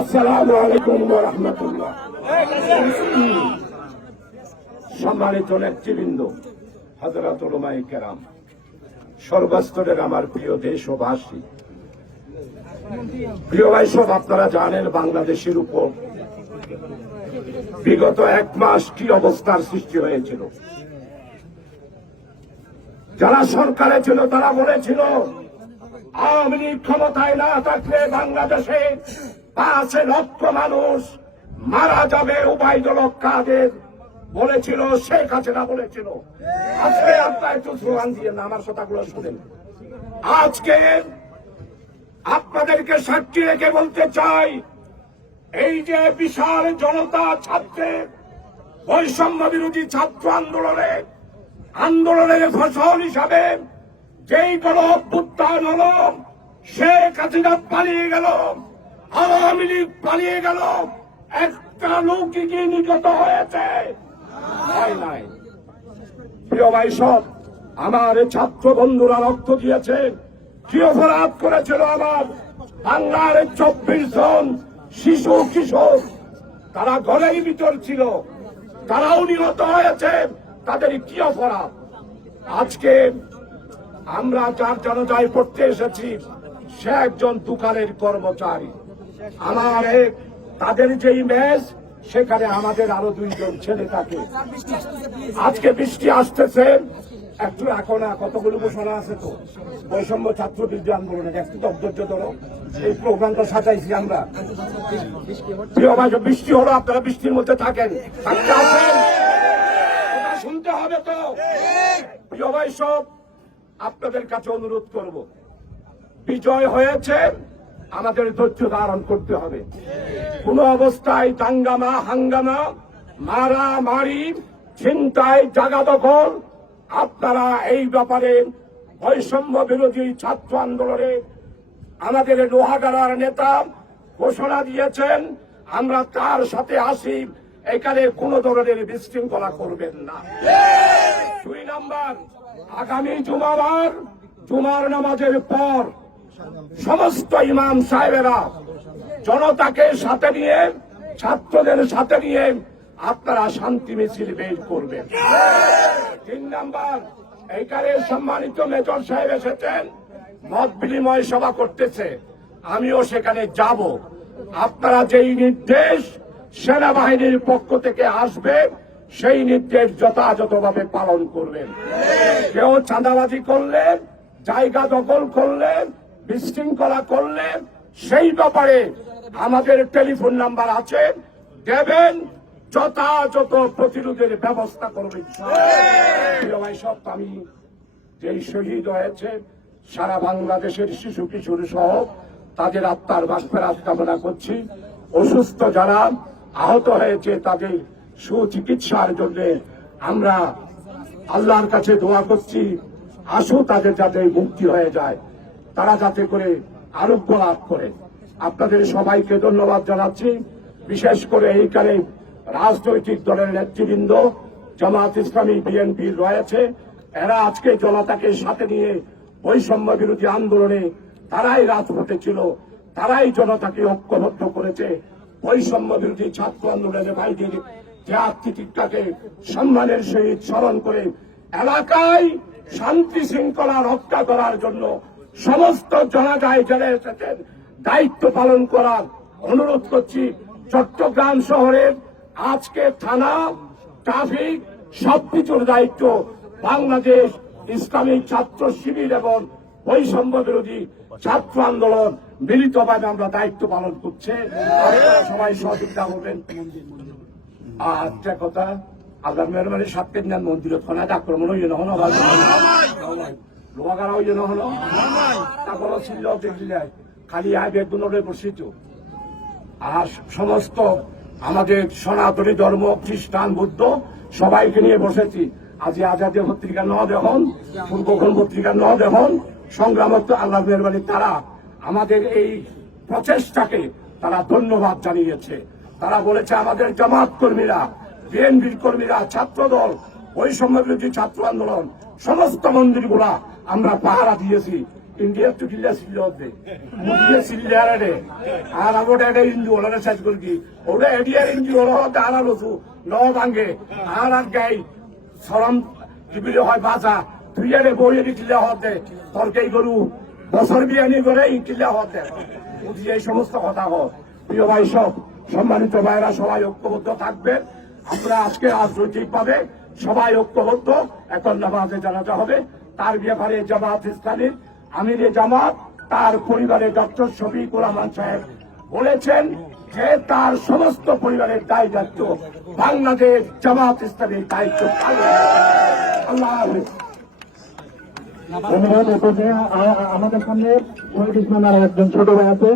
আসসালামু আলাইকুম রহমতুল্লাহ। সম্মানিত নেতৃবৃন্দ হজরত রুমাই কেরাম, সর্বস্তরের আমার প্রিয় দেশবাসী, প্রিয় ভাই সব, আপনারা জানেন বাংলাদেশের উপর বিগত এক মাস কি অবস্থার সৃষ্টি হয়েছিল। যারা সরকারে ছিল তারা বলেছিল আওয়ামী লীগ ক্ষমতায় না থাকলে বাংলাদেশে পাঁচ লক্ষ মানুষ মারা যাবে উপায়দল কাদের? বলেছিল, শেখ হাসিনা বলেছিল। আজকে আপনার একটু স্লোগান দিয়ে না, আমার কথাগুলো শুনেন। আজকে আপনাদেরকে সাক্ষী রেখে বলতে চাই, এই যে বিশাল জনতা ছাত্রের বৈষম্য বিরোধী ছাত্র আন্দোলনে, আন্দোলনের ফসল হিসাবে যেই গণ অভ্যুত্থান হল, শেখ হাসিনা পালিয়ে গেল, আওয়ামী লীগ পালিয়ে গেল, একটা লোকই কি নিগত হয়েছে। হয় নাই। প্রিয় ভাই সব, আমার ছাত্র বন্ধুরা রক্ত দিয়েছে, কি অপরাধ করেছিল আমার বাংলার চব্বিশ জন শিশু কিশোর, তারা ঘরেই ভিতর ছিল, তারাও নিহত হয়েছে, তাদের কি অপরাধ? আজকে আমরা যার জনতায় পড়তে এসেছি, সে একজন দোকানের কর্মচারী। আমার তাদের যেই ম্যাচ সেখানে আমাদের আরও দুইজন ছেলে থাকে। আজকে বৃষ্টি আসতেছে। একটু এখন কতগুলো ঘোষণা আছে তো? বৈষম্য ছাত্র বিদ্যা আন্দোলনের একটু তো ধৈর্য ধরো। এই প্রোগ্রামটা সাজাইছি আমরা। বৃষ্টি হলো, আপনারা বৃষ্টির মধ্যে থাকেন। শুনতে হবে তো। প্রিয় ভাই, সব আপনাদের কাছে অনুরোধ করব, বিজয় হয়েছে, আমাদের ধৈর্য ধারণ করতে হবে। কোন অবস্থায় দাঙ্গামা, হাঙ্গামা মারা মারি ছিনতাই জাগা দখল আপনারা এই ব্যাপারে বৈষম্য বিরোধী ছাত্র আন্দোলনে আমাদের লোহাগাড়ার নেতা ঘোষণা দিয়েছেন, আমরা তার সাথে আসি, এখানে কোন ধরনের বিশৃঙ্খলা করবেন না। দুই নাম্বার আগামী জুমাবার, জুমার নামাজের পর সমস্ত ইমাম সাহেবেরা জনতাকে সাথে নিয়ে, ছাত্রদের সাথে নিয়ে আপনারা শান্তি মিছিল বের করবেন। তিন নাম্বার, এইখানে সম্মানিত মেজর সাহেব এসেছেন, মত বিনিময় সভা করতেছে। আমিও সেখানে যাব। আপনারা যেই নির্দেশ সেনাবাহিনীর পক্ষ থেকে আসবে সেই নির্দেশ যথাযথভাবে পালন করবেন। কেউ চাঁদাবাজি করলেন জায়গা দখল করলেন বিশৃঙ্খলা করলেন সেই ব্যাপারে আমাদের টেলিফোন নাম্বার আছে। দেবেন, যথাযথ প্রতিরোধের ব্যবস্থা করবেন। সব আমি যেই শহীদ হয়েছে, সারা বাংলাদেশের শিশু কিশোর সহ তাদের আত্মার বাষ্পেরাত কামনা করছি। অসুস্থ যারা আহত হয়েছে, তাদের সুচিকিৎসার জন্য আমরা আল্লাহর কাছে দোয়া করছি, আসো তাদের যাতে মুক্তি হয়ে যায়। তারা যাতে করে আরোগ্য লাভ করে। আপনাদের সবাইকে ধন্যবাদ জানাচ্ছি। বিশেষ করে এইখানে রাজনৈতিক দলের নেতৃবৃন্দ, জামাত ইসলামী, বিএনপি রয়েছে। এরা আজকে জনতাকে সাথে নিয়ে বৈষম্য বিরোধী আন্দোলনে তারাই রাজপথে ছিল, তারাই জনতাকে ঐক্যবদ্ধ করেছে। বৈষম্য বিরোধী ছাত্র আন্দোলনের ভাইদের যে আত্মীতিকটাকে সম্মানের সহিত স্মরণ করে এলাকায় শান্তি শৃঙ্খলা রক্ষা করার জন্য সমস্ত জনাদায় জেলে এসেছেন। দায়িত্ব পালন করার অনুরোধ করছি চট্টগ্রাম শহরের আজকে থানা, ট্রাফিক সবকিছুর দায়িত্ব বাংলাদেশ ইসলামী ছাত্র শিবির এবং বৈষম্য বিরোধী ছাত্র আন্দোলন মিলিতভাবে আমরা দায়িত্ব পালন করছে। সবাই সহযোগিতা করবেন। আর কথা আল্লাহ মেহরবানি সাতকে দিন মন্দিরে থানায় আক্রমণ হইল হন লোহাগারা হইল হন তারপর ছিল দেখলে খালি আয় বেগুনরে বসিত। আর সমস্ত আমাদের সনাতনী ধর্ম, খ্রিস্টান, বুদ্ধ, সবাইকে নিয়ে বসেছি। আজ আজাদী পত্রিকা ন দেখুন পূর্বক্ষণ পত্রিকা ন দেখুন সংগ্রামত্ব আল্লাহ মেহরবানি তারা আমাদের এই প্রচেষ্টাকে তারা ধন্যবাদ জানিয়েছে। তারা বলেছে আমাদের জামাত কর্মীরা, বিএনপির কর্মীরা, ছাত্রদল, বৈষম্য বিরোধী ছাত্র আন্দোলন, সমস্ত মন্দিরগুলা আমরা পাহারা দিয়েছি। আর হয় তুই বছর বিয়ানি করে ই কিল্লা হতে। এই সমস্ত কথা হোক প্রিয় ভাই সব সম্মানিত ভাইরা সবাই ঐক্যবদ্ধ থাকবে। আমরা আজকে রাজনৈতিক ভাবে সবাই ঐক্যবদ্ধ। এখন নামাজে জানাতে হবে। তার ব্যাপারে জামাত ইসলামীর আমির জামাত, তার পরিবারের ডক্টর শফিকুর রহমান সাহেব বলেছেন যে তার সমস্ত পরিবারের দায় দায়িত্ব বাংলাদেশ জামাত ইসলামীর দায়িত্ব আমাদের সামনে একজন ছোট ভাই আছে।